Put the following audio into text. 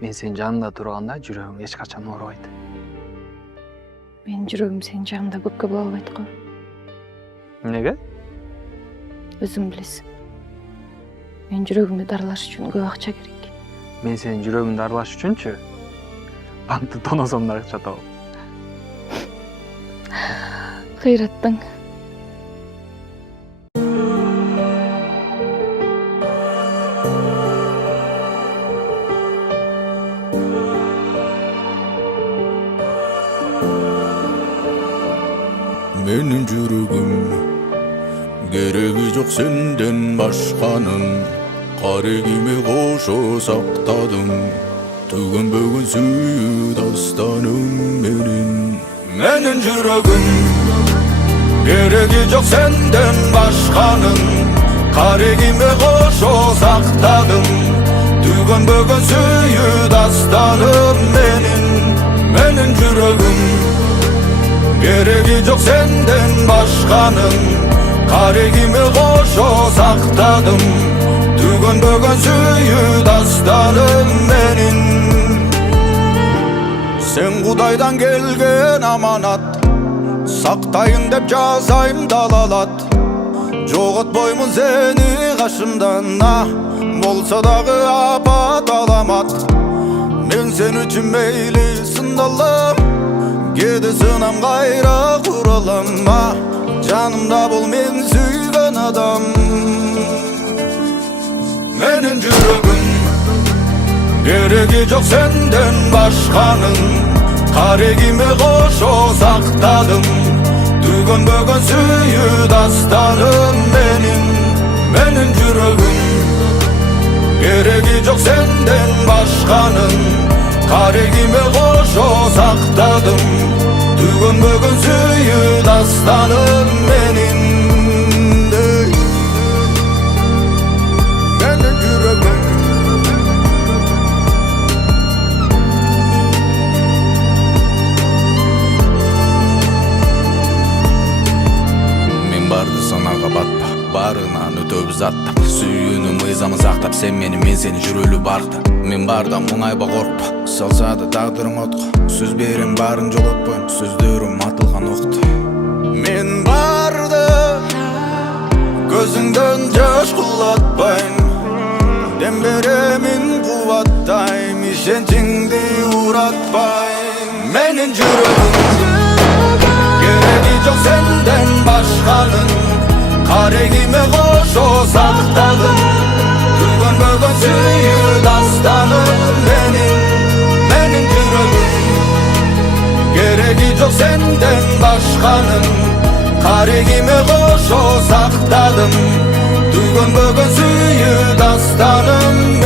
Мен сен жанында турганда жүрөгүң эч качан оорубайт. Менин жүрөгүм сенин жагыңда көпкө боло албайт го. Эмнеге? Өзүң билесиң. Менин жүрөгүмдү дарылаш үчүн көп акча керек. Мен сенин жүрөгүңдү аралаш үчүнчү банкты тоносом да акча табам. Кыйраттың. Менин жүрөгүм кереги жок сенден башканын, карегиме кошо сактадым. Төгөнбөгөн сүйүү дастаным менин жүрөгүм кереги жок сенден башканын, карегиме кошо сактадым. Төгөнбөгөн сүйүү дастаным менин жүрөгүм кереги жок сенден башканын, карегиме кошо сактадым. Төгөнбөгөн сүйүү дастаным менин. Сен Кудайдан келген аманат, сактайын деп жазайм далалат. Жоготпоймун сени кашымдан, болсо дагы апат аламат. Мен сен үчүн мейли сындалам, кээде сынам кайра куралам. Жанымда бол мен сүйгөн адам. Менин жүрөгүм кереги жок сенден башканын, карегиме кошо сактадым. Төгөнбөгөн сүйүү дастаным менин жүрөгүм кереги жок сенден башканын, карегиме кошо сактадым. Төгөнбөгөн сүйүү дастаным менин жүрөгүм. Мен барды санага батпа, барынан өтөбүз аттап. Сүйүүнү мыйзамы сактап, сен мен сени жүрөлү баркта. Мен барда муңайба коркпа, салса да тагдырың отко. Сөз берем барын жолотпойм, сөздөрүм атылган окто. Мен барды көзүңдөн жаш кулатпайм, дем беремин кубаттайм, ишенчиңди уратпайм. Менин жүрөгүм кереги жок сенден башканын, карегиме кошо сактадым. Төгөнбөгөн сүйүү дастаным менин жүрөгүм кереги жок сенден башканын, карегиме кошо сактадым. Төгөнбөгөн сүйүү дастаным